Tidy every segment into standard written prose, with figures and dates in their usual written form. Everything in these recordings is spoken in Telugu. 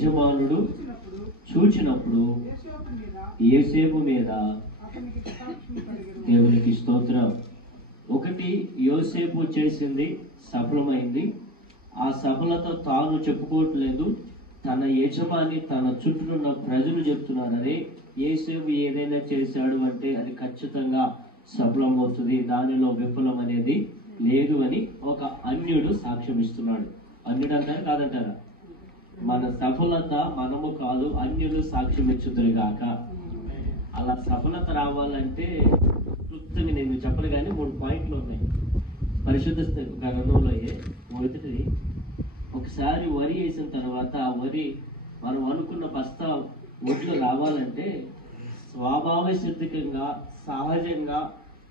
యజమానుడు చూచినప్పుడు యోసేపు మీద దేవునికి స్తోత్రం. ఒకటి, యోసేపు చేసింది సఫలమైంది. ఆ సఫలత తాను చెప్పుకోవట్లేదు, తన యజమాని తన చుట్టూన్న ప్రజలు చెప్తున్నారు, అరే యోసేపు ఏదైనా చేశాడు అంటే అది ఖచ్చితంగా సఫలమవుతుంది, దానిలో విఫలం అనేది లేదు అని ఒక అన్యుడు సాక్ష్యం ఇస్తున్నాడు. అన్యుడు అంటారు కాదంటారా? మన సఫలత మనము కాదు, అన్యులు సాక్ష్యం ఇచ్చుదురు గాక. అలా సఫలత రావాలంటే క్లుప్తంగా నేను చెప్పను, కానీ 3 పాయింట్లు ఉన్నాయి పరిశుద్ధ గ్రంథంలో. మొదటిది, ఒకసారి వరి వేసిన తర్వాత ఆ వరి మనం అనుకున్న బస్తా ఒడ్లు రావాలంటే స్వభావ సిద్ధికంగా సహజంగా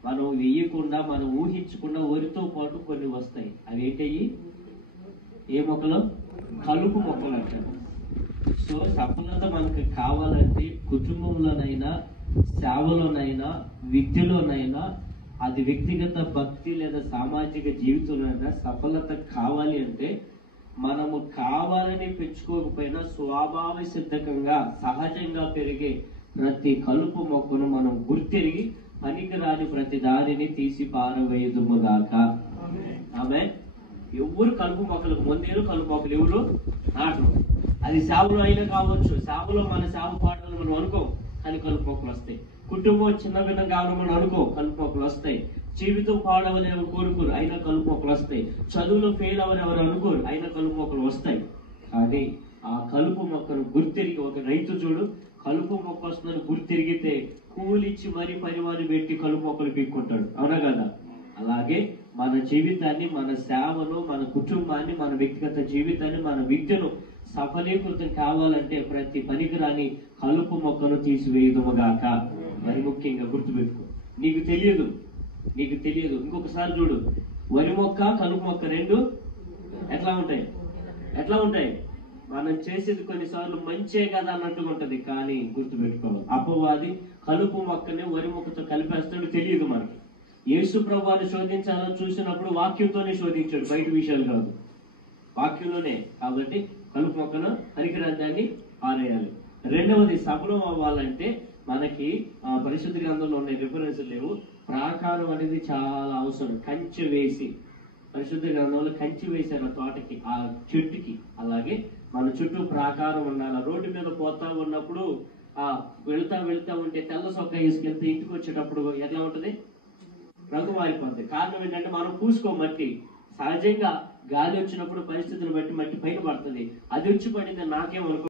మనం వేయకుండా మనం ఊహించకుండా వరితో పాటు కొన్ని వస్తాయి. అవి ఏంటయ్యి? ఏ మొక్కలు? కలుపు మొక్కలు అంటారు. సో సఫలత మనకు కావాలంటే కుటుంబంలోనైనా, సేవలోనైనా, విద్యలోనైనా, అది వ్యక్తిగత భక్తి లేదా సామాజిక జీవితంలోనైనా సఫలత కావాలి అంటే మనము కావాలని పెంచుకోకపోయినా స్వభావ సిద్ధకంగా సహజంగా పెరిగే ప్రతి కలుపు మొక్కను మనం గుర్తిరిగి పనికిరాని ప్రతి దానిని తీసి పారవేయుదుముగాక. ఆమె ఎవరు కలుపు మొక్కలకు ముందేరు కలుపు మొక్కలు ఎవరు నాటరు. అది సేవలో అయినా కావచ్చు, సేవలో మన సేవ పాటలు మనం అనుకో, కానీ కలుపు మొక్కలు వస్తాయి. కుటుంబం చిన్న భిన్నం కావాలని మనం అనుకో, కలుపు మొక్కలు వస్తాయి. జీవితం పాడవని ఎవరు కోరుకోరు, అయినా కలుపు మొక్కలు వస్తాయి. చదువులో ఫెయిల్ అవని ఎవరు అనుకోరు, అయినా కలుపు మొక్కలు వస్తాయి. కానీ ఆ కలుపు మొక్కను గుర్తిరిగి, ఒక రైతు చూడు, కలుపు మొక్క వస్తుందని గుర్తిరిగితే కూలిచ్చి మరీ పరిమాణం పెట్టి కలుపు మొక్కలు పీక్కుంటాడు, అవునా కదా? అలాగే మన జీవితాన్ని, మన సేవను, మన కుటుంబాన్ని, మన వ్యక్తిగత జీవితాన్ని, మన విద్యను సఫలీకృతం కావాలంటే ప్రతి పనికిరాని కలుపు మొక్కను తీసివేయుదుముగాక. మరి ముఖ్యంగా గుర్తుపెట్టుకో, నీకు తెలియదు. ఇంకొకసారి చూడు, వరి మొక్క కలుపు మొక్క రెండు ఎట్లా ఉంటాయి? మనం చేసేది కొన్నిసార్లు మంచే కదా అన్నట్టుగా ఉంటది, కానీ గుర్తుపెట్టుకోవాలి, అపవాది కలుపు మొక్కని వరి మొక్కతో కలిపేస్తాడు, తెలియదు మనకి. యేసు ప్రభువుని శోధించాలని చూసినప్పుడు వాక్యంతోనే శోధించాడు, బయట విషయాలు కాదు, వాక్యంలోనే. కాబట్టి కలుపు మొక్కను పనికిరాని దాన్ని పారేయాలి. రెండవది, సఫలం అవ్వాలంటే మనకి పరిశుద్ధ గ్రంథంలో ఉన్న రిఫరెన్స్ లేవు, ప్రాకారం అనేది చాలా అవసరం. కంచె వేసి, పరిశుద్ధ గ్రంథంలో కంచె వేశారు తోటకి, ఆ చెట్టుకి. అలాగే మన చుట్టూ ప్రాకారం ఉండాలి. రోడ్డు మీద పోతా ఉన్నప్పుడు వెళ్తా ఉంటే తెల్ల సొక్క వేసుకెళ్తే ఇంటికి వచ్చేటప్పుడు ఎట్లా ఉంటది? రంగు మారిపోద్ది. కారణం ఏంటంటే మనం పూసుకో మట్టి. సహజంగా గాలి వచ్చినప్పుడు పరిస్థితులను బట్టి మట్టి పైన పడుతుంది. అది వచ్చి పడింది నాకేమనుకో